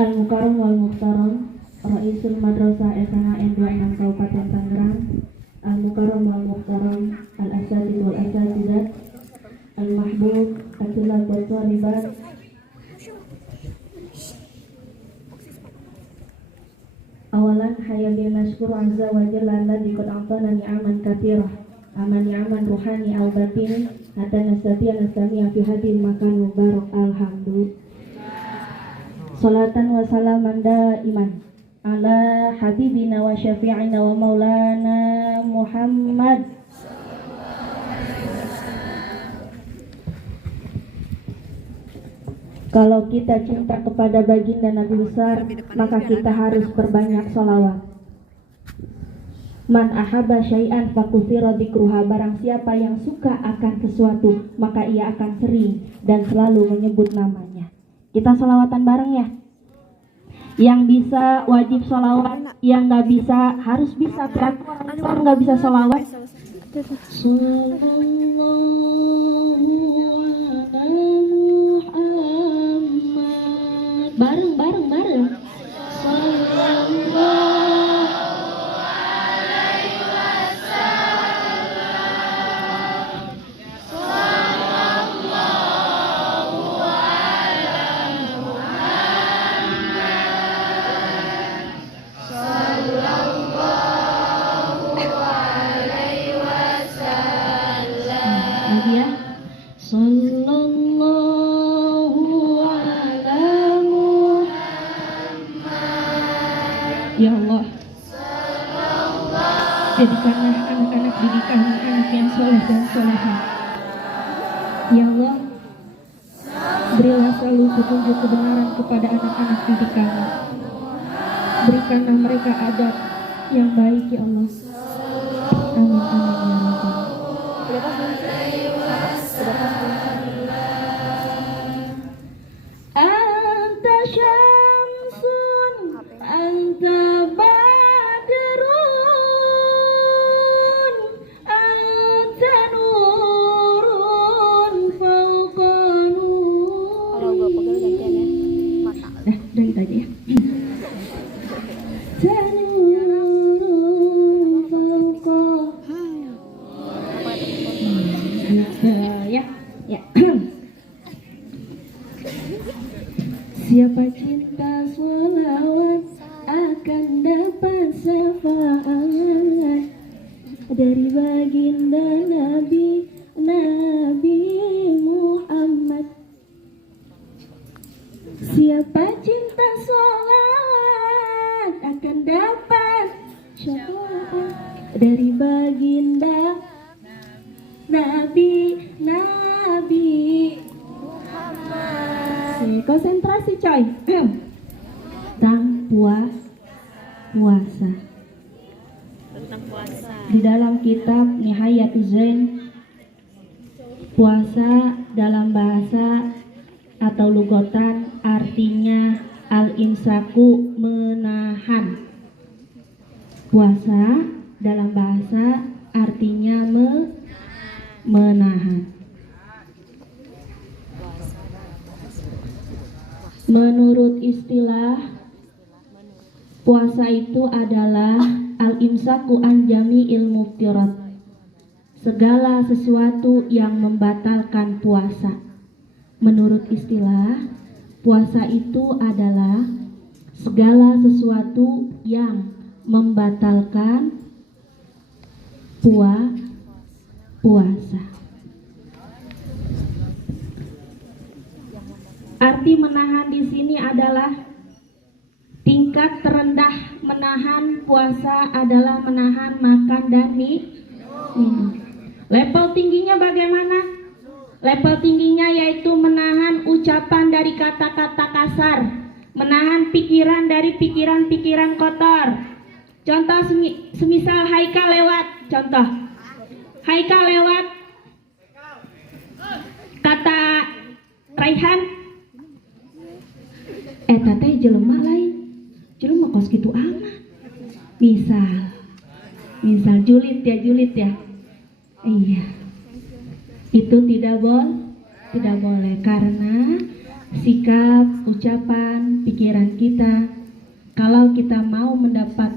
Al-Mukarram wal Muhtaram, Raisul Madrasah SNAN 26 Kabupaten Tangerang, Al-Mukarram wal Muhtaram, Al-Asatidz wal Asatidzah, Al-Mahbub, Al-Tulab wal Thalibat. Awalan hayya bil nashkur azza wa jalla alladzi qad a'tana ni'aman katsirah, aman ni'aman ruhani aw batini, hatta nastati'a nastami'a fi hadhil makan mubarak. Alhamdulillah. Salatan wa salaman daiman ala habibina wa syafi'ina wa maulana Muhammad. Kalau kita cinta kepada baginda Nabi besar, maka kita harus berbanyak sholawat. Man ahabba syai'an fakutsira dzikruha, barang siapa yang suka akan sesuatu, maka ia akan sering dan selalu menyebut namanya. Kita sholawatan bareng ya. Yang bisa wajib sholawat, yang nggak bisa harus bisa. Kalau nggak bisa sholawat, bareng. Lagi ya. Ya Allah, jadikanlah anak-anak didikan anak yang soleh dan solehah. Ya Allah, berilah selalu petunjuk kebenaran kepada anak-anak didikan. Berikanlah mereka adab yang baik ya Allah. Amin amin ya Rabbal. Anta syamsun, anta badrun, anta nurun fawqa nur. Kalau gue pegang gantian ya. Mata. Udah gitu aja ya. Ya. Siapa cinta sholawat akan dapat syafaat dari baginda Nabi Muhammad. Siapa cinta sholawat akan dapat syafaat dari baginda Nabi Muhammad. Konsentrasi coy. Tentang puasa. Tentang puasa. Di dalam kitab Nihayatuz Zain, puasa dalam bahasa atau lugotan artinya al-imsaku, menahan. Puasa dalam bahasa artinya menahan. Menurut istilah, puasa itu adalah al-imsaku an jami'il muftirat, segala sesuatu yang membatalkan puasa. Menurut istilah, puasa itu adalah segala sesuatu yang membatalkan puasa. Arti menahan di sini adalah tingkat terendah menahan puasa adalah menahan makan dan minum. Level tingginya bagaimana? Level tingginya yaitu menahan ucapan dari kata-kata kasar, menahan pikiran dari pikiran-pikiran kotor. Contoh semisal Haikal lewat, contoh Haikal lewat kata Raihan, teh jelema lain, jelema kos gitu amat. Misal julid ya. Iya. Itu tidak boleh karena sikap, ucapan, pikiran kita. Kalau kita mau mendapat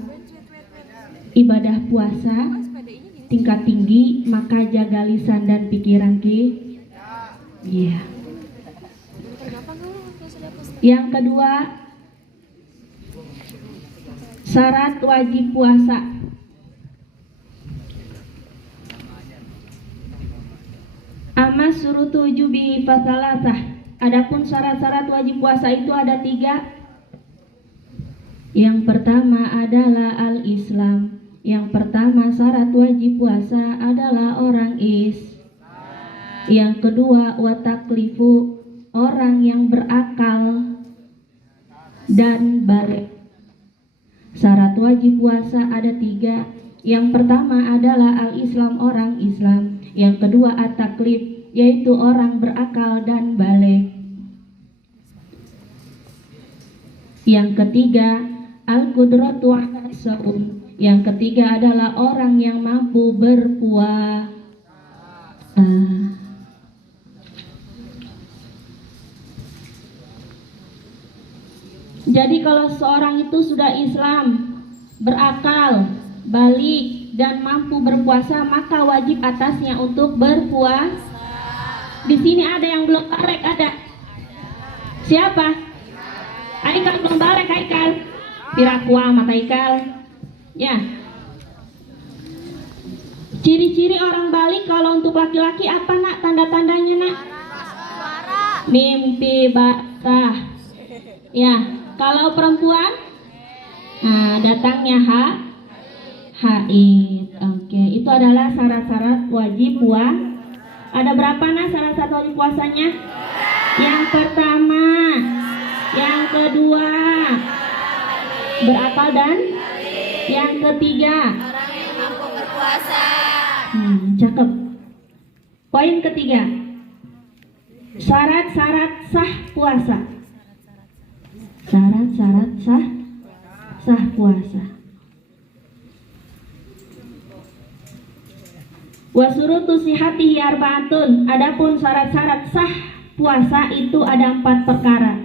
ibadah puasa tingkat tinggi, maka jaga lisan dan pikiran kita. Iya. Yang kedua, syarat wajib puasa. Amma surutu jubi fasalatah. Adapun syarat-syarat wajib puasa itu ada 3. Yang pertama adalah al-Islam. Yang pertama syarat wajib puasa adalah orang Yang kedua wataklifu, orang yang berakal dan balik. Syarat wajib puasa ada 3. Yang pertama adalah al-Islam, orang Islam. Yang kedua at-taklif, yaitu orang berakal dan balik. Yang ketiga al-qudratu 'ala shaum. Yang ketiga adalah orang yang mampu berpuasa. Jadi kalau seorang itu sudah Islam, berakal, balik dan mampu berpuasa, maka wajib atasnya untuk berpuasa. Di sini ada yang belum balik, ada? Siapa? Haikal belum balik, Haikal. Pirakua mata Haikal. Ya. Ciri-ciri orang balik kalau untuk laki-laki apa nak? Tanda-tandanya nak? Mimpi basah. Ya. Kalau perempuan? Nah, datangnya haid. Oke, itu adalah syarat-syarat wajib puasa. Ada berapa nak syarat-syarat wajib puasanya? Yang pertama, yang kedua, berakal dan yang ketiga, Orang yang mampu berpuasa. Cakep. Poin ketiga, syarat-syarat sah puasa. Syarat-syarat sah puasa. Wa syurutu sihatihi arba'atun. Adapun syarat-syarat sah puasa itu ada 4 perkara.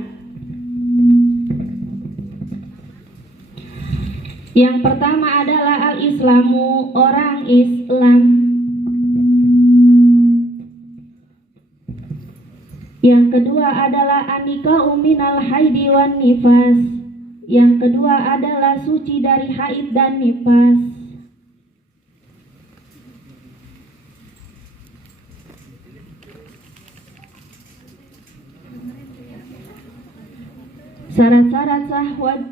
Yang pertama adalah al-Islamu, orang Islam. Yang kedua adalah an-nikah minal haidi wan nifas. Yang kedua adalah suci dari haid dan nifas. Syarat-syarat sah sholat,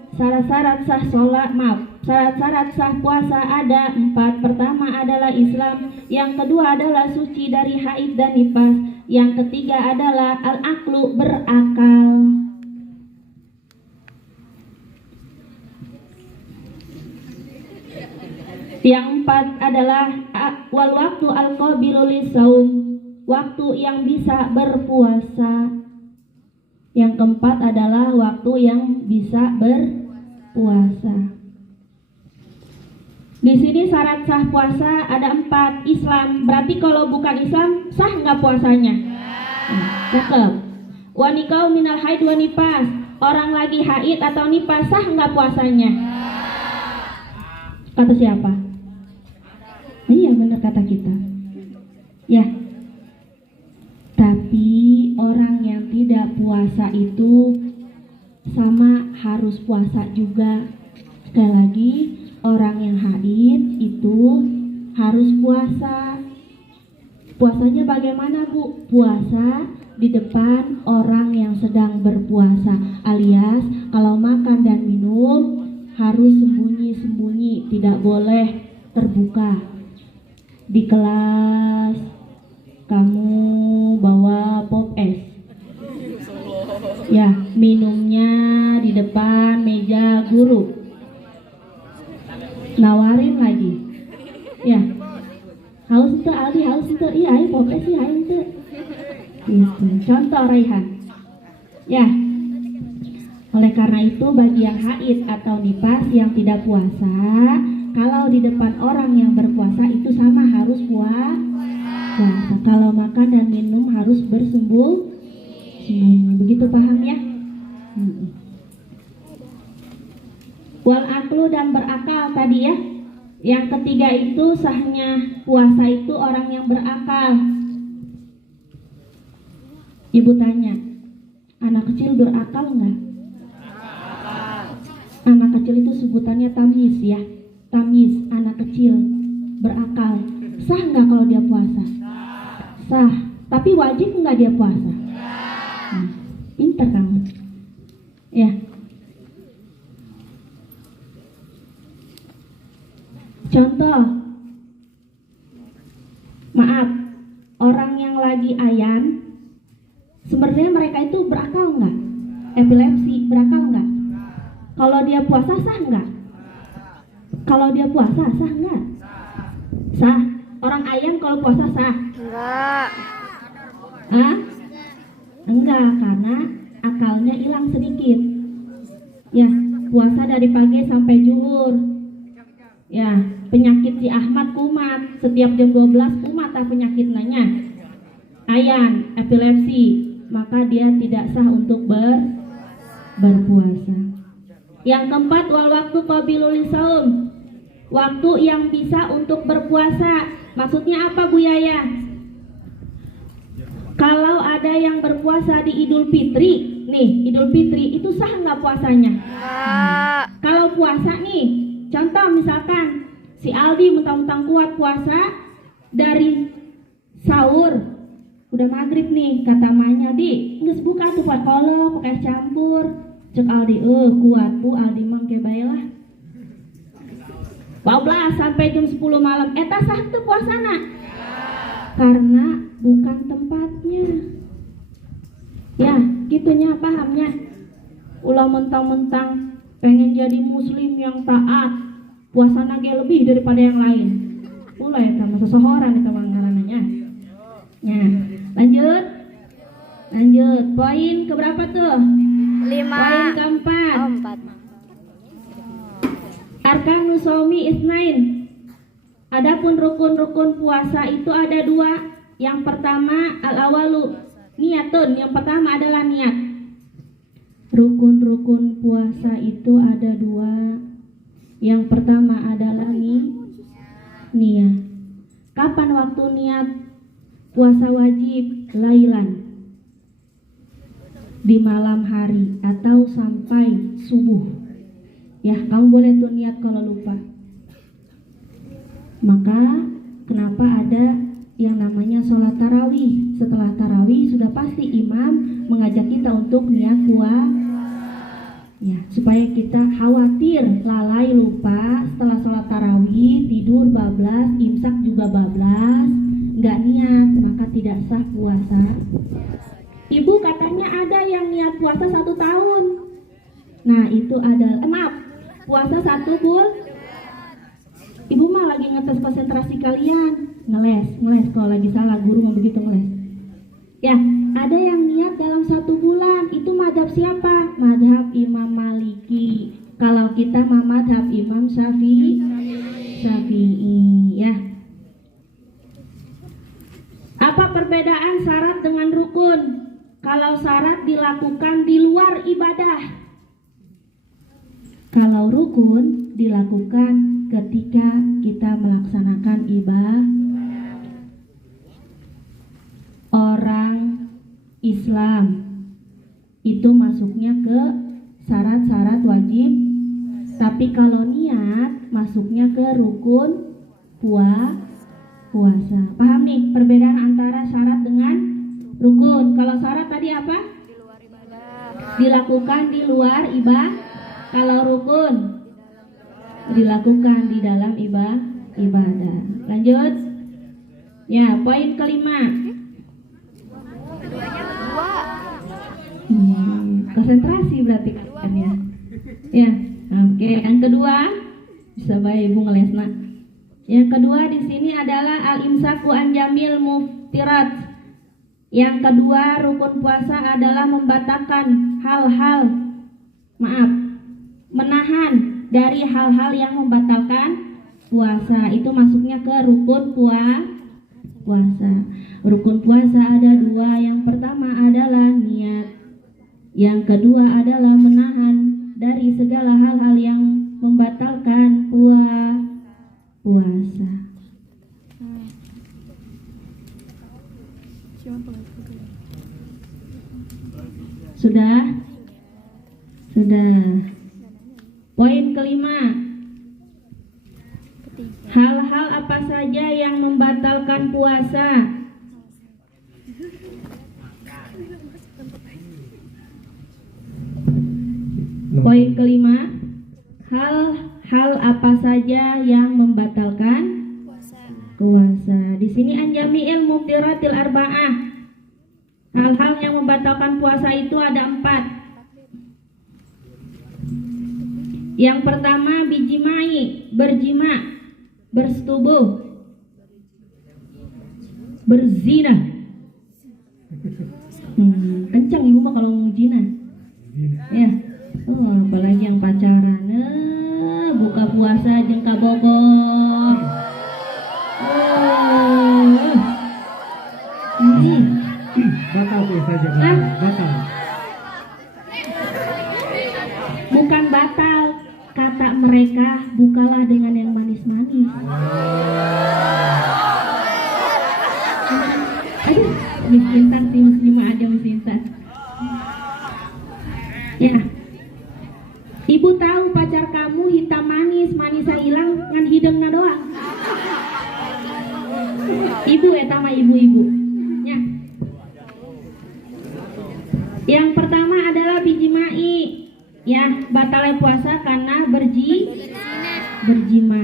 syarat-syarat sah puasa ada 4. Pertama adalah Islam. Yang kedua adalah suci dari haid dan nifas. Yang ketiga adalah al-aqlu, berakal. Yang 4 adalah wal waktu al-qabilu lisaum, waktu yang bisa berpuasa. Yang keempat adalah waktu yang bisa berpuasa. Di sini syarat sah puasa ada 4. Islam, berarti kalau bukan Islam sah nggak puasanya? Cakep. Wanikau minal haid wa nifas, orang lagi haid atau nifas sah nggak puasanya? Kata siapa? Iya benar kata kita. Ya. Tapi orang yang tidak puasa itu sama harus puasa juga. Sekali lagi, orang yang haid itu harus puasa. Puasanya bagaimana Bu? Puasa di depan orang yang sedang berpuasa, alias kalau makan dan minum harus sembunyi-sembunyi, tidak boleh terbuka. Di kelas kamu bawa pop es, ya minumnya di depan meja guru, nawarin lagi, ya haus itu Aldi, haus itu iya ayo pop es iya ayo itu, gitu. Contoh Raihan, ya. Oleh karena itu bagi yang haid atau nifas yang tidak puasa, kalau di depan orang yang berpuasa itu sama harus puasa. Kalau makan dan minum harus bersembunyi. semuanya. Begitu paham ya? Wal aklu dan berakal tadi ya. Yang ketiga itu sahnya puasa itu orang yang berakal. Ibu tanya, anak kecil berakal enggak? Anak kecil itu sebutannya tamyiz ya. Tamyiz, anak kecil berakal. Sah enggak kalau dia puasa? Sah. Tapi wajib enggak dia puasa? Nah, pinter kamu. Ya. Contoh, maaf, orang yang lagi ayan, sebenarnya mereka itu berakal nggak? Epilepsi, berakal nggak? Kalau dia puasa sah nggak? Kalau dia puasa sah nggak? Sah. Orang ayan kalau puasa sah? Enggak. Hah? Enggak, karena akalnya hilang sedikit. Ya, puasa dari pagi sampai zuhur. Ya, penyakit si Ahmad kumat, setiap jam 12 kumat penyakit nanya. Ayan, epilepsi, maka dia tidak sah untuk berpuasa. Yang keempat, wal waktu qabilul saum. Waktu yang bisa untuk berpuasa. Maksudnya apa Bu Yaya? Kalau ada yang berpuasa di Idul Fitri, nih Idul Fitri itu sah nggak puasanya? Kalau puasa nih, contoh misalkan si Aldi mentang-mentang kuat puasa dari sahur, udah maghrib nih, kata mamanya, Di, nges buka tuh buat kolok, pakai campur. Cek Aldi, kuat bu, Aldi mang kebayalah. 12 sampai jam 10 malam, eta sah tuh puasana. Karena bukan tempatnya. Ya, gitunya pahamnya. Ulah mentang-mentang pengen jadi muslim yang taat, puasana ge lebih daripada yang lain. Ulah eta mah seseorang eta ngarananya. Ya, lanjut. Poin keberapa tuh? 5. Poin keempat. 4. Arkanus shaumi isnain. Adapun rukun-rukun puasa itu ada 2. Yang pertama al-awalu niyatun. Yang pertama adalah niat. Rukun-rukun puasa itu ada 2. Yang pertama adalah niat. Kapan waktu niat puasa wajib? Lailan, di malam hari atau sampai subuh. Ya, kamu boleh tuh niat kalau lupa. Maka kenapa ada yang namanya sholat tarawih? Setelah tarawih sudah pasti imam mengajak kita untuk niat ya, supaya kita khawatir lalai lupa setelah sholat tarawih, tidur bablas, imsak juga bablas, nggak niat, maka tidak sah puasa. Ibu katanya ada yang niat puasa 1 tahun. Nah itu ada, puasa 1 bulan. Ibu mah lagi ngetes konsentrasi kalian, ngeles kalau lagi salah guru mah begitu ngeles. Ya, ada yang niat dalam 1 bulan. Itu madhab siapa? Madhab Imam Maliki. Kalau kita mah madhab Imam Syafi'i. Ya. Apa perbedaan syarat dengan rukun? Kalau syarat dilakukan di luar ibadah. Kalau rukun dilakukan ketika kita melaksanakan ibadah. Orang Islam itu masuknya ke syarat-syarat wajib, tapi kalau niat masuknya ke rukun puasa. Paham nih perbedaan antara syarat dengan rukun? Kalau syarat tadi apa? Di luar ibadah. Dilakukan di luar ibadah. Kalau rukun dilakukan di dalam ibadah. Lanjut. Ya, poin kelima. Konsentrasi berarti kan ya. Ya, oke. Yang kedua, bisa baik ibu ngelesna. Yang kedua di sini adalah al-imsaku an jamil muftirat. Yang kedua, rukun puasa adalah membatalkan menahan dari hal-hal yang membatalkan puasa. Itu masuknya ke rukun puasa. Rukun puasa ada dua. Yang pertama adalah niat. Yang kedua adalah menahan dari segala hal-hal yang membatalkan puasa. Sudah? Sudah. Poin kelima. Hal-hal apa saja yang membatalkan puasa? Poin kelima. Hal-hal apa saja yang membatalkan puasa? Di sini anjami'il mubtiratil arba'ah. Hal-hal yang membatalkan puasa itu ada 4. Yang pertama bijimai, berjima, bersetubuh, berzina. Kencang ibu mah kalau ngomong zina. Ya. Oh, apalagi yang pacaran. Buka puasa jeung kabogor. Batal tuh saja, batal. Bukan batal, kata mereka bukalah dengan yang manis-manis. Aduh, miskintan sih muslimah aja miskintan. Ya, ibu tahu pacar kamu hitam manis, manisnya hilang ngan hidungnya doang. Ibu sama ibu-ibu. Ya. Yang pertama adalah bijimai. Ya, batalnya puasa karena berjima.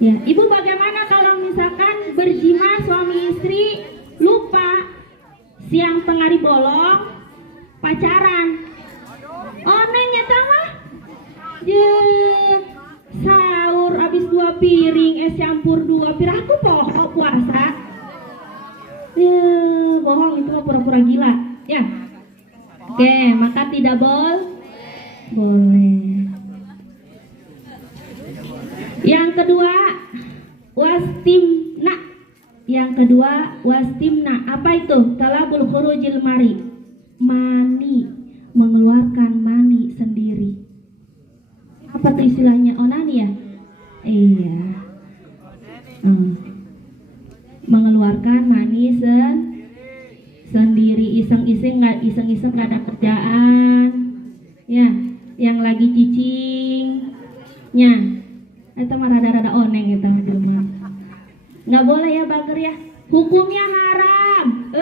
Ya, ibu bagaimana kalau misalkan berjima suami istri lupa siang tengah bolong pacaran? Oh neng nyata mah sahur habis 2 piring es campur 2 piring aku pokok puasa. Bohong itu mah pura-pura gila. Ya. Oke, maka tidak boleh. Yang kedua, wastimna. Apa itu? Talabul khurujil mani, mengeluarkan mani sendiri. Apa tuh istilahnya? Onani ya? Iya. Mengeluarkan mani sendiri, iseng-iseng nggak ada kerjaan, ya, yang lagi cicingnya, itu mah rada-rada oneng itu mah. Nggak boleh ya bager ya, hukumnya haram.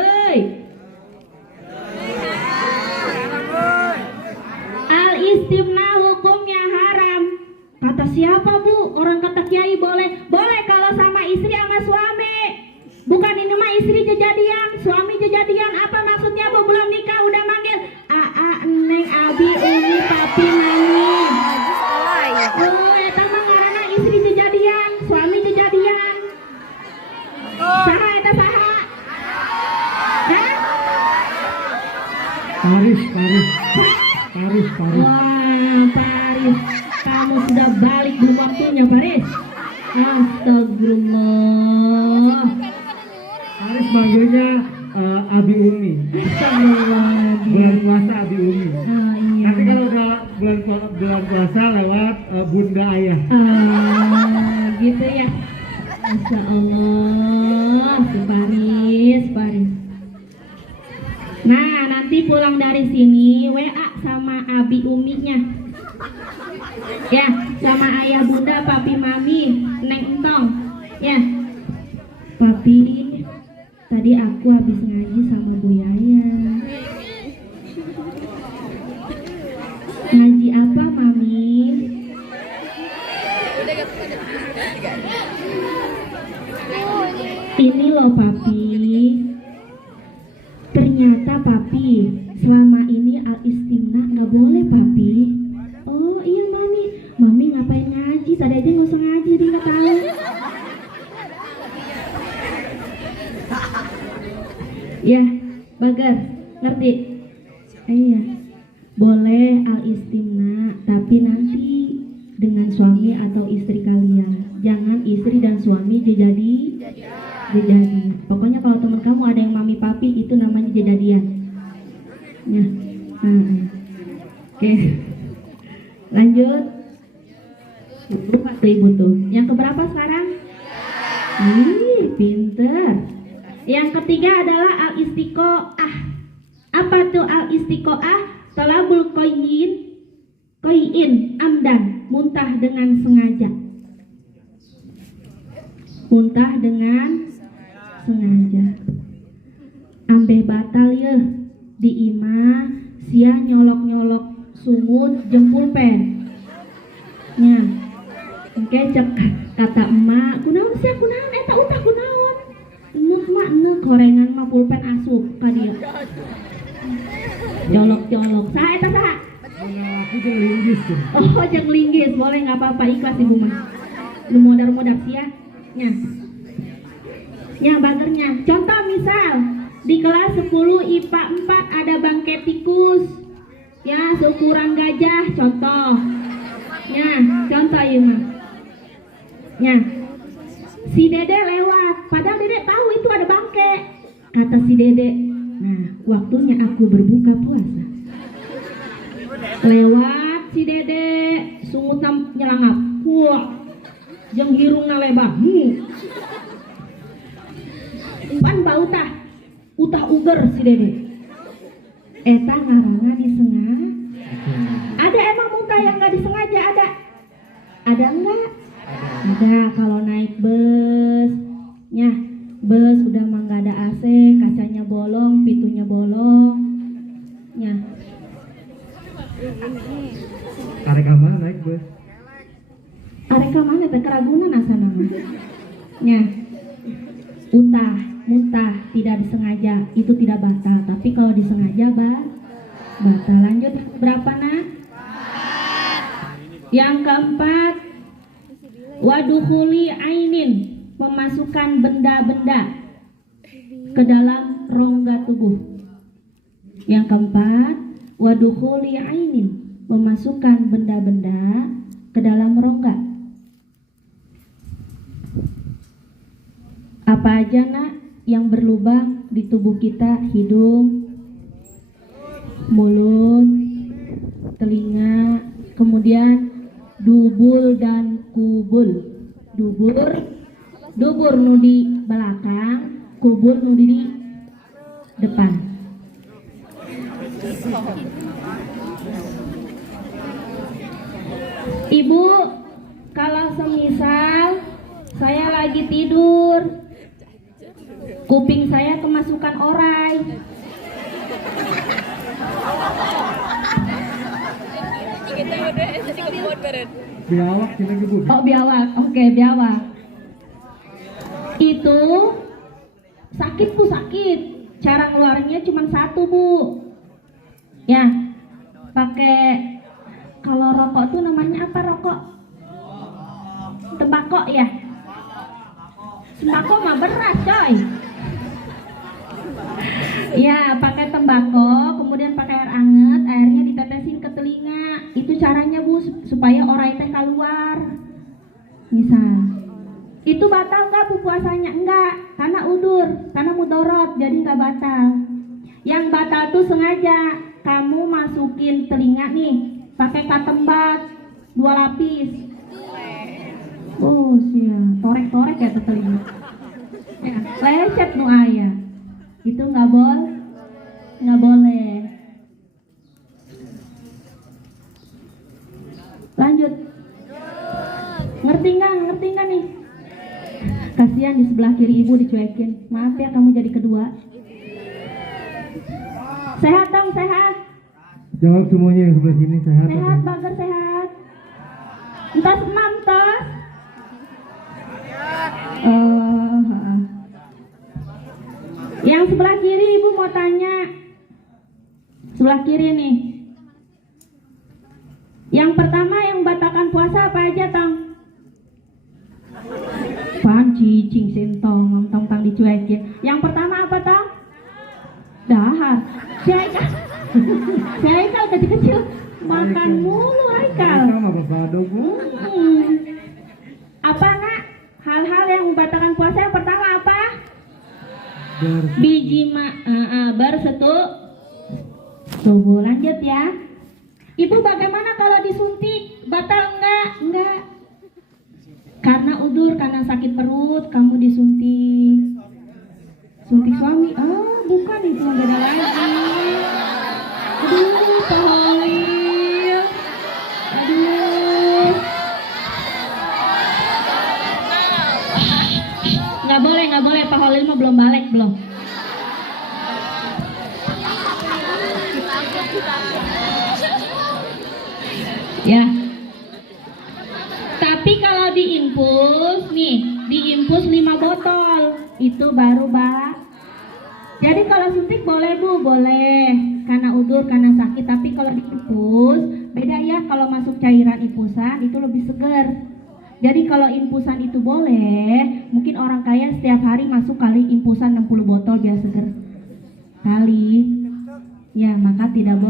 Al istimna hukumnya haram. Kata siapa bu? Orang kata kiai boleh kalau sama istri sama suami. Bukan ini mah istri jejadian, suami jejadian. Apa maksudnya bu? Belum nikah udah manggil neng, abi, umi, papi, mami. Eta mah ngaranna istri jejadian, suami jejadian. Saha eta saha? Hah? Paris. Wah, Paris. Kamu sudah balik belum waktunya, Paris? Astagfirullah. Paris manggilnya Abi Umi. Bulan puasa Abi Umi. Iya. Nanti kalau udah bulan puasa lewat Bunda Ayah. Gitu ya. Masya Allah, Paris. Nah, nanti pulang dari sini WA sama Abi Uminya. Ya, sama ayah bunda, papi mami, neng entong. Ya. Papi, tadi aku habis ngaji sama Bu Yaya. Ngaji apa, Mami? Ini loh, Papi. Ternyata, Papi, selama ini al-istimna nggak boleh, Papi. Oh iya, Mami ngapain ngaji? Tadi aja nggak usah ngaji, dia nggak tahu. Ya, Bagar, ngerti? Iya, boleh al-istimna, tapi nanti dengan suami atau istri kalian. Jangan istri dan suami jejadi. Pokoknya kalau teman kamu ada yang mami papi, itu namanya jejadian. Ya. Oke. Lanjut. Lupa tuh ibu tuh. Yang keberapa sekarang? Pinter. Yang ketiga adalah al-istiqoah. Apa tuh al-istiqoah? Talabul koyin amdan, muntah dengan sengaja. Muntah dengan sengaja. Ambeh batal ya di imah sia nyolok-nyolok sungut jempul pen. Nya. Oke, cek kata emak, kunaon sia kunaon eta utah kunaon? Enak mak enak gorengan mah pulpen asup ka dia. Jolok-jolok. Saha eta saha? Aku jeung linggis. Oh, jeung linggis, boleh nggak apa-apa, ikhlas ibu mah. Lu modar-modar sia. Nya. Nya bagernya. Contoh misal di kelas 10 IPA 4 ada bangke tikus. Ya, seukuran gajah contoh. Nya, contoh ieu mah. Nya. Si Dede lewat, padahal Dede tahu itu ada bangke. Kata si Dede, "Nah, waktunya aku berbuka puasa." Lewat si Dede, sungutna nyelangap. Wah. Jeung hirungna lebar. Pan bau utah uger si Dede. Eta ngaranna disengaja. Ada emang muntah yang nggak disengaja ada? Ada enggak? Ada. Kalau naik bus, ya bus udah mah nggak ada AC, kacanya bolong, pintunya bolong, ya. Arek mana naik bus? Arek mana teh keragunan asana mah. Ya. Muntah tidak disengaja itu tidak batal, tapi kalau disengaja batal. Lanjut berapa nak? Yang keempat, wadukhuli ainin, memasukkan benda-benda ke dalam rongga tubuh. Yang keempat, wadukhuli ainin, memasukkan benda-benda ke dalam rongga. Apa aja nak yang berlubang di tubuh kita? Hidung, mulut, telinga, kemudian dubur dan kubul. Dubur nu di belakang, kubul nu di depan. Ibu, kalau semisal saya lagi tidur, kuping saya kemasukan orai. Biawak kita gitu. Oh, biawak. Oke, biawak. Itu sakit Bu, sakit. Cara keluarnya cuma satu Bu. Ya. Pakai, kalau rokok tuh namanya apa rokok? Tembakau ya. Tembakau mah berat coy. Ya, pakai tembakau, kemudian pakai air anget, airnya ditetesin ke telinga. Itu caranya Bu, supaya orai teh keluar. Misal, itu batal nggak Bu puasanya? Enggak, karena udur, karena mudorot, jadi nggak batal. Yang batal tuh sengaja kamu masukin telinga nih, pakai katembat 2 lapis. Oh sia, torek-torek ya ke telinga. Ya, lecet nu aya. Itu nggak boleh. Lanjut. Ngerti nggak nih? Kasihan di sebelah kiri ibu dicuekin. Maaf ya kamu jadi kedua. Sehat dong, sehat. Jawab semuanya yang sebelah sini sehat. Sehat, Bager sehat. Entas mam tos. Yang sebelah kiri ibu mau tanya. Sebelah kiri nih. Yang pertama yang batalkan puasa apa aja tang? Panci, cing sentong, tong dicuekin. Yang pertama apa tang? Dahar. Cek. Si Haikal kecil-kecil makan mulu Haikal. Sama Bapak Bu. Apa nak? Hal-hal yang membatalkan puasa yang pertama apa? Ber- Biji tubuh. Lanjut ya. Ibu bagaimana kalau disuntik? Batal enggak? Enggak. Karena udur, karena sakit perut, kamu disuntik. Suntik suami? Bukan, itu yang beda lagi. Aduh, Pak Holil. Aduh. Nggak boleh, Pak Holil mah belum balik, belum. Ya. Tapi kalau diinfus 5 botol itu baru jadi kalau suntik boleh Bu, boleh karena udur, karena sakit. Tapi kalau diinfus beda ya, kalau masuk cairan infusan itu lebih seger. Jadi kalau infusan itu boleh, mungkin orang kaya setiap hari masuk kali infusan 60 botol biar seger kali. Ya, maka tidak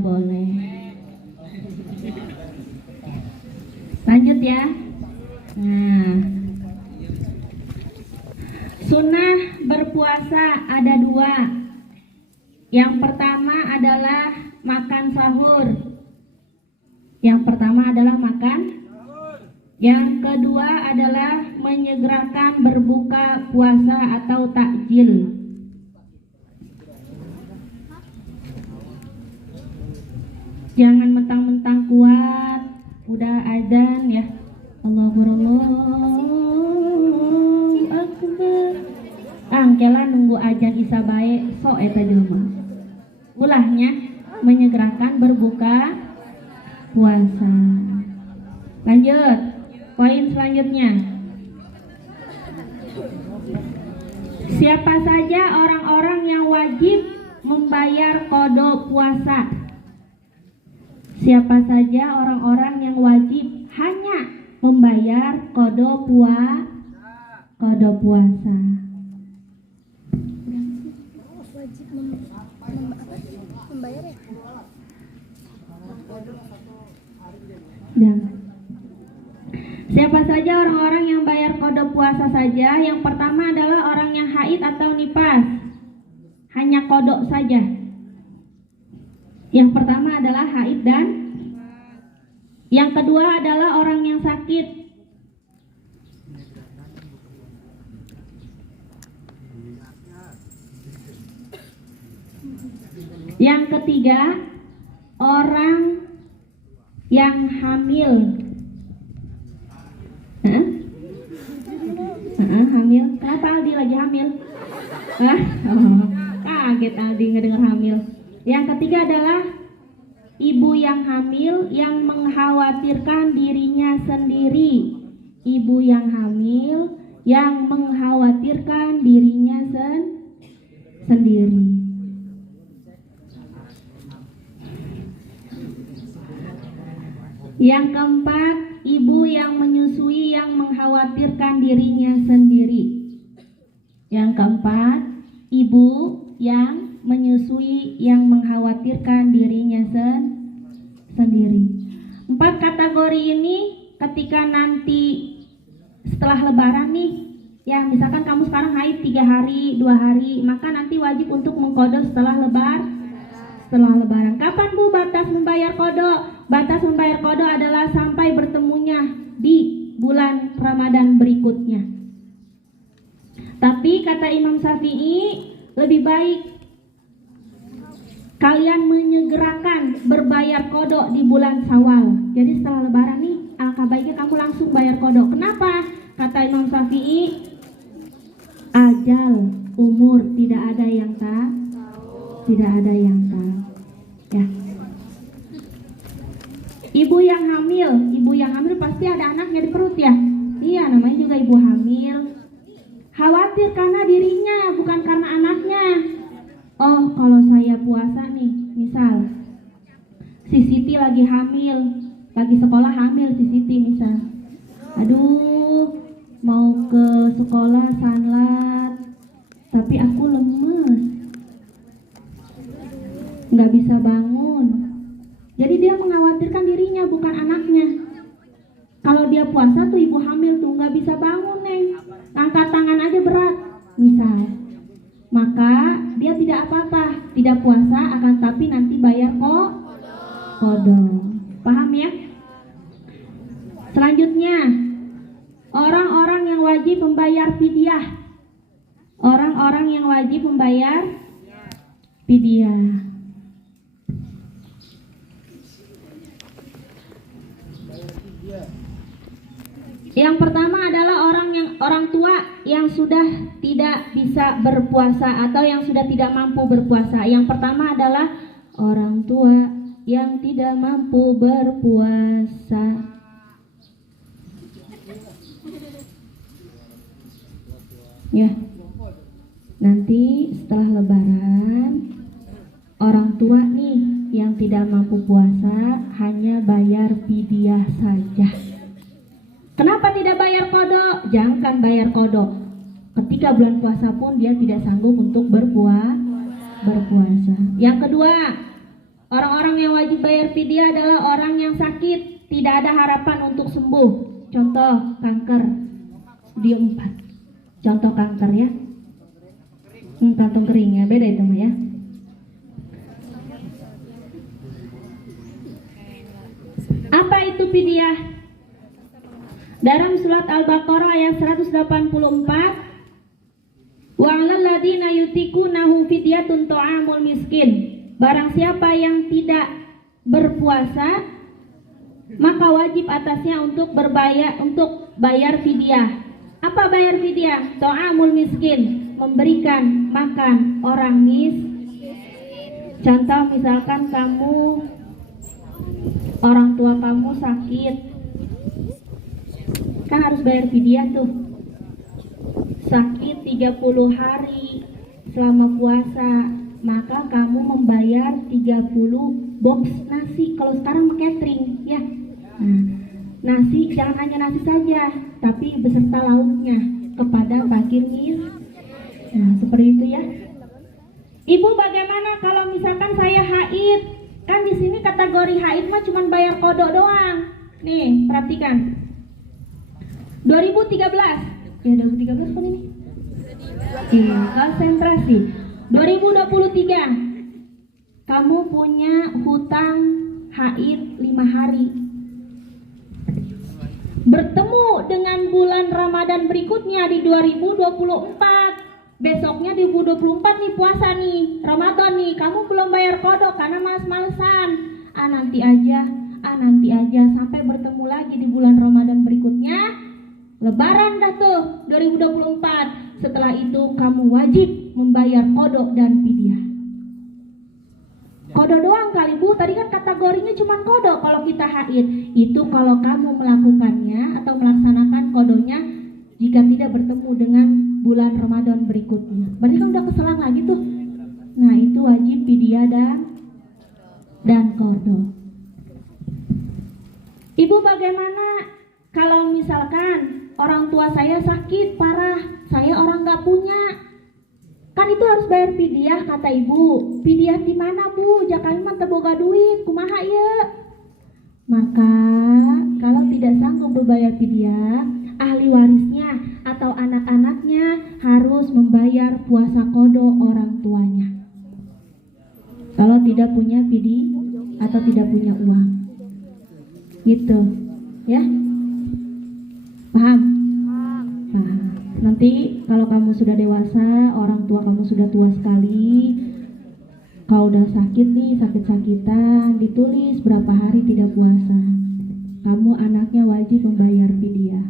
boleh. Lanjut ya. Nah, sunnah berpuasa ada 2. Yang pertama adalah makan sahur. Yang kedua adalah menyegerakan berbuka puasa atau takjil. Jangan mentang-mentang kuat, udah azan ya. Allahu Akbar. Angkela nunggu ajan Isa bae sok eta jelema. Ulahnya menyegerakan berbuka puasa. Lanjut, poin selanjutnya. Siapa saja orang-orang yang wajib membayar qada puasa? Siapa saja orang-orang yang wajib hanya membayar qada puasa? Wajib membayar ya? Dan siapa saja orang-orang yang bayar qada puasa saja? Yang pertama adalah orang yang haid atau nifas, hanya qada saja. Yang pertama adalah haid dan yang kedua adalah orang yang sakit. Yang ketiga orang yang hamil. Hamil. Kenapa Aldi lagi hamil? Kaget Aldi ngedengar hamil. Yang ketiga adalah ibu yang hamil yang mengkhawatirkan dirinya sendiri. Ibu yang hamil yang mengkhawatirkan dirinya sendiri. Yang keempat, ibu yang menyusui yang mengkhawatirkan dirinya sendiri. Yang keempat, ibu yang menyusui yang mengkhawatirkan dirinya sendiri. 4 kategori ini ketika nanti setelah lebaran nih, ya misalkan kamu sekarang haid 3 hari, 2 hari, maka nanti wajib untuk mengqada setelah lebaran. Kapan Bu batas membayar qada? Batas membayar qada adalah sampai bertemunya di bulan Ramadan berikutnya. Tapi kata Imam Syafi'i, lebih baik kalian menyegerakan berbayar qada di bulan Syawal. Jadi setelah lebaran nih, alangkah baiknya kamu langsung bayar qada. Kenapa? Kata Imam Syafi'i, ajal umur tidak ada yang tahu. Ya. Ibu yang hamil pasti ada anaknya di perut ya. Iya, namanya juga ibu hamil. Khawatir karena dirinya, bukan karena anaknya. Oh, kalau saya puasa nih, misal si Siti lagi hamil, lagi sekolah hamil si Siti misal. Aduh, mau ke sekolah sanlat, tapi aku lemes. nggak bisa bangun. Jadi dia mengkhawatirkan dirinya, bukan anaknya. Kalau dia puasa tuh ibu hamil tuh nggak bisa bangun, Neng, angkat tangan aja berat misal, maka dia tidak apa-apa, tidak puasa, akan tapi nanti bayar kodo. Paham ya? Selanjutnya, orang-orang yang wajib membayar fidyah. Orang-orang yang wajib membayar fidyah. Yang pertama adalah orang tua yang sudah tidak bisa berpuasa atau yang sudah tidak mampu berpuasa. Yang pertama adalah orang tua yang tidak mampu berpuasa. Ya. Nanti setelah lebaran, orang tua nih yang tidak mampu puasa hanya bayar fidyah saja. Kenapa tidak bayar kodo? Jangan bayar kodo. Ketika bulan puasa pun dia tidak sanggup untuk berpuasa. Yang kedua, orang-orang yang wajib bayar fidyah adalah orang yang sakit, tidak ada harapan untuk sembuh. Contoh kanker, dia 4. Contoh kanker ya. Kantong kering ya, beda itu ya. Apa itu fidyah? Dalam surat Al-Baqarah ayat 184, wa 'alal ladzina yutiqunahu fidyatun ta'amul miskin. Barang siapa yang tidak berpuasa, maka wajib atasnya untuk bayar fidyah. Apa bayar fidyah? Ta'amul miskin, memberikan makan orang Contoh misalkan kamu, orang tua kamu sakit, kan harus bayar fidyah tuh. Sakit 30 hari selama puasa, maka kamu membayar 30 box nasi. Kalau sekarang catering ya. Nasi jangan hanya nasi saja, tapi beserta lauknya kepada fakir miskin. Seperti itu ya. Ibu, bagaimana kalau misalkan saya haid? Kan di sini kategori haid mah cuma bayar kodok doang. Nih, perhatikan. 2013. Ya 2013 kan ini? Iya, konsentrasi. 2023. Kamu punya hutang haid 5 hari. Bertemu dengan bulan Ramadan berikutnya di 2024. Besoknya di 2024 nih puasa nih, Ramadan nih, kamu belum bayar kodok karena males-malesan. Nanti aja sampai bertemu lagi di bulan Ramadan berikutnya. Lebaran dah tuh 2024. Setelah itu kamu wajib membayar kodok dan fidyah. Kodok doang kali Bu, tadi kan kategorinya cuma kodok kalau kita haid. Itu kalau kamu melakukannya atau melaksanakan kodoknya jika tidak bertemu dengan bulan Ramadan berikutnya. Berarti kan udah keselang lagi tuh. Nah itu wajib fidyah dan kodok. Ibu, bagaimana kalau misalkan orang tua saya sakit parah, saya orang nggak punya, kan itu harus bayar fidyah kata ibu. Fidyah di mana Bu? Jakami mah teu boga duit, kumaha ya? Maka kalau tidak sanggup berbayar fidyah, ahli warisnya atau anak-anaknya harus membayar puasa kodo orang tuanya. Kalau tidak punya fidyah atau tidak punya uang, gitu, ya? Paham? Paham. Nanti kalau kamu sudah dewasa, orang tua kamu sudah tua sekali, kalau udah sakit nih, sakit-sakitan, ditulis berapa hari tidak puasa. Kamu anaknya wajib membayar fidyah.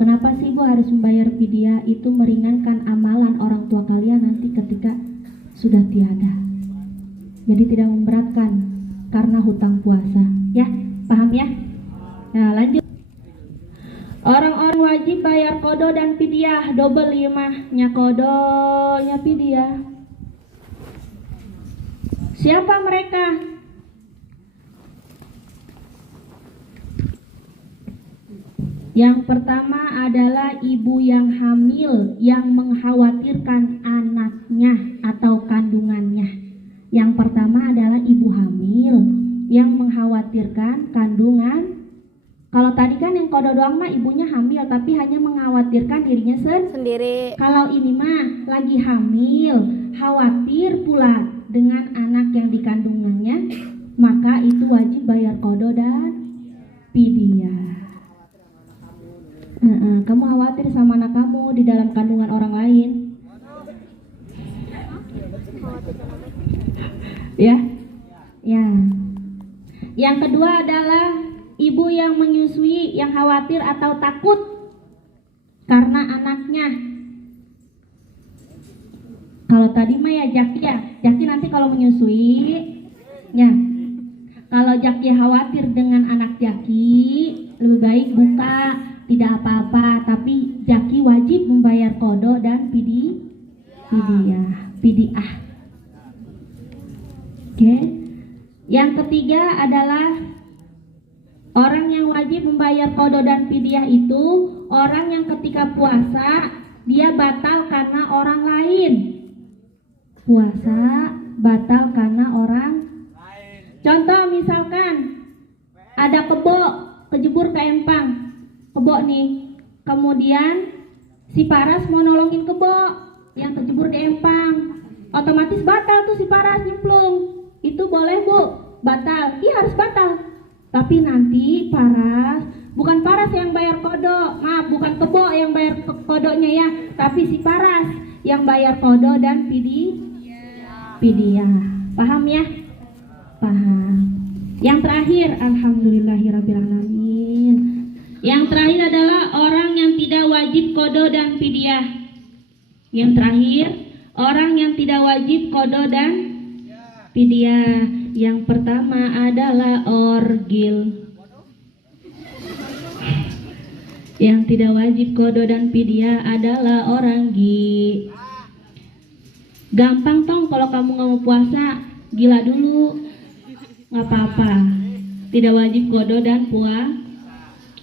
Kenapa sih Bu harus membayar fidyah? Itu meringankan amalan orang tua kalian nanti ketika sudah tiada. Jadi tidak memberatkan karena hutang puasa. Ya, paham ya? Nah lanjut. Orang-orang wajib bayar kodo dan fidyah, double limahnya kodonya fidyah. Siapa mereka? Yang pertama adalah ibu yang hamil yang mengkhawatirkan anaknya atau kandungannya. Yang pertama adalah ibu hamil yang mengkhawatirkan kandungan. Kalau tadi kan yang kodo doang mah ibunya hamil tapi hanya mengkhawatirkan dirinya Sendiri. Kalau ini mah lagi hamil, khawatir pula dengan anak yang dikandungannya, maka itu wajib bayar kodo dan fidyah. Kamu khawatir sama anak kamu di dalam kandungan orang lain, ya? Ya. Yang kedua adalah ibu yang menyusui yang khawatir atau takut karena anaknya. Kalau tadi mah ya Jaki nanti kalau menyusui, ya. Kalau Jaki khawatir dengan anak Jaki, lebih baik buka, tidak apa-apa. Tapi Jaki wajib membayar kodo dan fidyah. Oke. Yang ketiga adalah orang yang wajib membayar kodo dan fidyah itu orang yang ketika puasa dia batal karena orang lain. Puasa batal karena orang. Contoh misalkan ada kebo kejebur ke empang, kebo nih. Kemudian si Paras mau nolongin kebo yang kejebur di empang. Otomatis batal tuh si Paras nyemplung. Itu boleh Bu? Batal. Iya harus batal. Tapi nanti bukan Paras yang bayar kodo, maaf bukan kebo yang bayar kodonya ya, tapi si Paras yang bayar kodo dan fidyah. Paham ya? Paham. Yang terakhir, alhamdulillahirrabbilalamin. Yang terakhir adalah orang yang tidak wajib kodo dan fidyah. Yang terakhir, orang yang tidak wajib kodo dan fidyah. Yang pertama adalah orgil. Yang tidak wajib kodo dan fidyah adalah orang gampang tong kalau kamu nggak mau puasa, gila dulu, nggak apa-apa. Tidak wajib kodo dan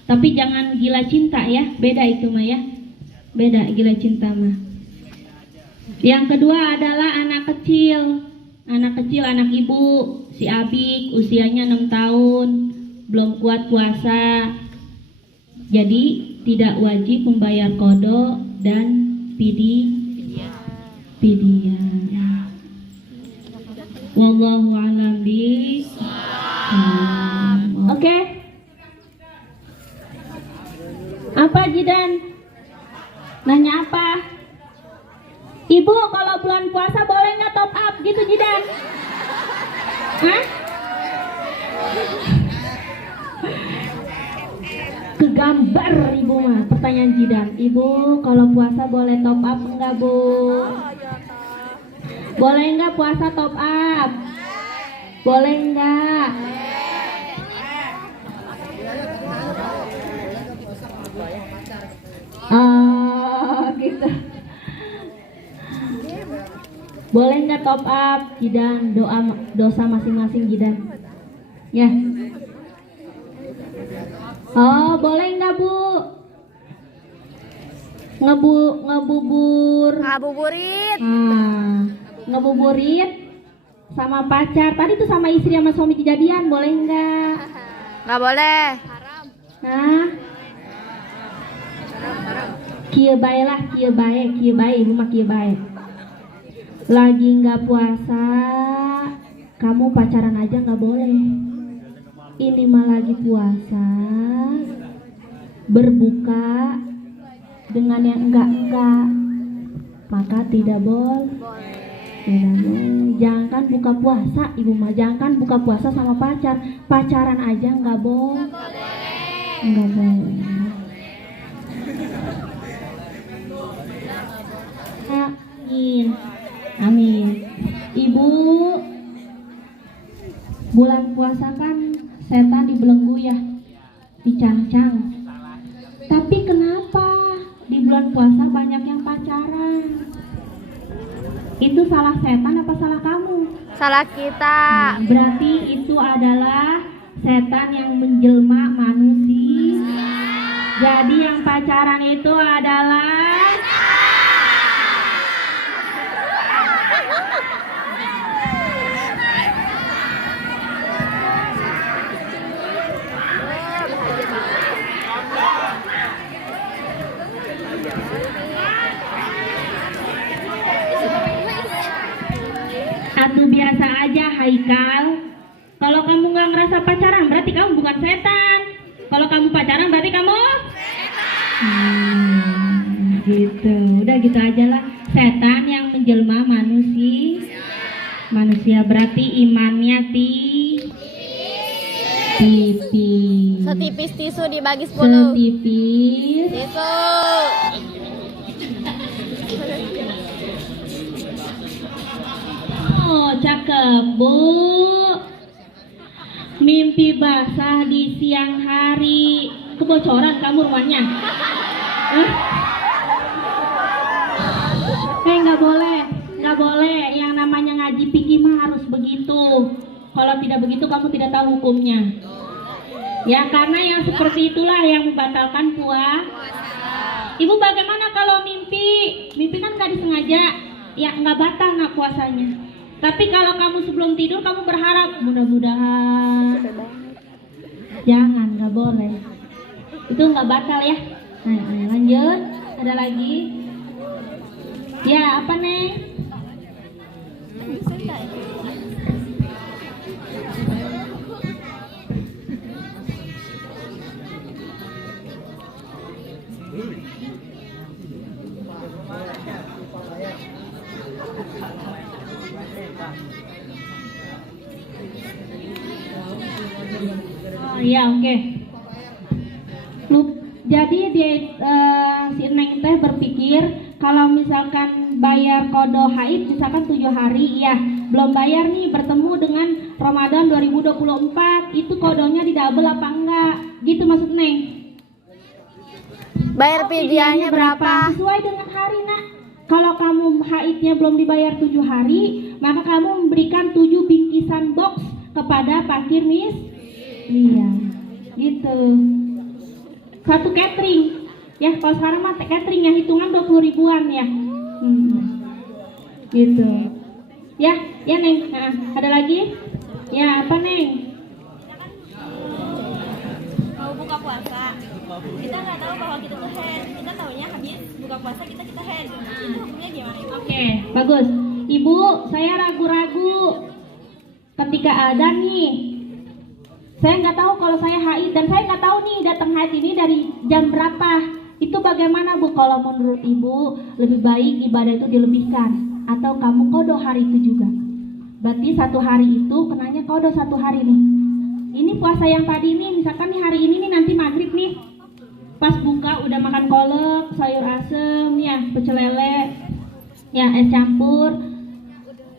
tapi jangan gila cinta ya, beda itu mah ya, beda gila cinta mah. Yang kedua adalah anak kecil, anak ibu, si Abik usianya 6 tahun, belum kuat puasa, jadi tidak wajib membayar kodo dan fidyah. Wallahu a'lam bishawab. Oke. Apa Jidan? Nanya apa? Ibu kalau bulan puasa boleh nggak top up gitu Jidan? Hah? Kegambar ibu mah pertanyaan Jidan. Ibu kalau puasa boleh top up enggak Bu? Boleh enggak puasa top up? Boleh enggak? Oh gitu. Boleh enggak top up Jidan? Dosa masing-masing Jidan. Ya. Oh, boleh enggak Bu? Ngabuburit. Ngebuburit sama pacar. Tadi tuh sama istri sama suami kejadian, boleh enggak? Nggak boleh. Nah. Kieu bae lah, kieu bae, ibu mah kieu bae. Lagi enggak puasa, kamu pacaran aja enggak boleh. Ini mah lagi puasa, berbuka dengan yang enggak, maka tidak boleh. Jangan buka puasa, ibu mah jangan buka puasa sama pacaran aja enggak boleh. Enggak boleh. Amin. Ibu, bulan puasa kan setan dibelenggu ya, dicancang. Tapi kenapa di bulan puasa banyak yang pacaran? Itu salah setan apa salah kamu? Salah kita. Berarti itu adalah setan yang menjelma manusia. Jadi yang pacaran itu adalah kalau ngerasa pacaran berarti kamu bukan setan. Kalau kamu pacaran berarti kamu gitu. Udah gitu aja lah. Setan yang menjelma manusia berarti imannya tipis. Setipis tisu dibagi 10. Setipis. Tisu. Oh, cakep, Bu. Mimpi basah di siang hari. Kebocoran kamu rumahnya. Nggak boleh. Yang namanya ngaji fikih mah harus begitu. Kalau tidak begitu kamu tidak tahu hukumnya. Ya, karena yang seperti itulah yang membatalkan puasa. Ibu bagaimana kalau mimpi? Mimpi kan nggak disengaja, ya nggak batal nggak puasanya. Tapi kalau kamu sebelum tidur kamu berharap mudah-mudahan. Jangan, nggak boleh. Itu nggak batal ya. Nah, lanjut. Ada lagi? Ya, apa nih? Oh iya, oke. Jadi si Neng teh berpikir kalau misalkan bayar kodo haid misalkan 7 hari, ya belum bayar nih, bertemu dengan Ramadan 2024, itu kodonya di double apa enggak? Gitu maksud Neng. Bayar fidyahnya berapa? Sesuai dengan hari, Nak. Kalau kamu haidnya belum dibayar 7 hari, maka kamu memberikan 7 bingkisan box kepada fakir iya, gitu. Satu catering. Ya, kalau sekarang mah catering yang hitungan 20 ribuan ya. Gitu. Ya Neng. Nah, ada lagi? Ya, apa Neng? Mau buka puasa, kita nggak tahu bahwa kita tuh head, kita taunya habis buka puasa kita head. Itu hukumnya gimana? Oke, bagus. Ibu, saya ragu-ragu ketika ada nih. Saya nggak tahu kalau saya haid, dan saya nggak tahu nih datang haid ini dari jam berapa. Itu bagaimana Bu? Kalau menurut Ibu lebih baik ibadah itu dilebihkan atau kamu kodo hari itu juga? Berarti 1 hari itu kenanya kodo 1 hari nih. Ini puasa yang tadi nih, misalkan nih hari ini nih nanti maghrib nih, pas buka udah makan kolak, sayur asem, ya pecel lele, ya es campur.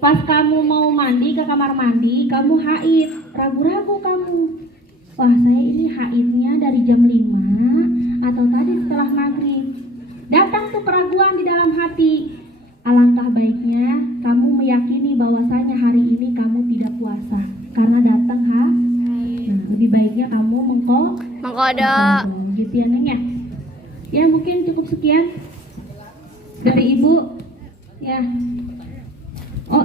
Pas kamu mau mandi ke kamar mandi, kamu haid, ragu-ragu kamu. Wah, saya ini haidnya dari jam 5 atau tadi setelah maghrib. Datang tuh keraguan di dalam hati. Alangkah baiknya kamu meyakini bahwasanya hari ini kamu tidak puasa karena datang Nah, lebih baiknya kamu Mengkodo. gitu ya Neng ya. Ya, mungkin cukup sekian dari Ibu. Ya. Oh.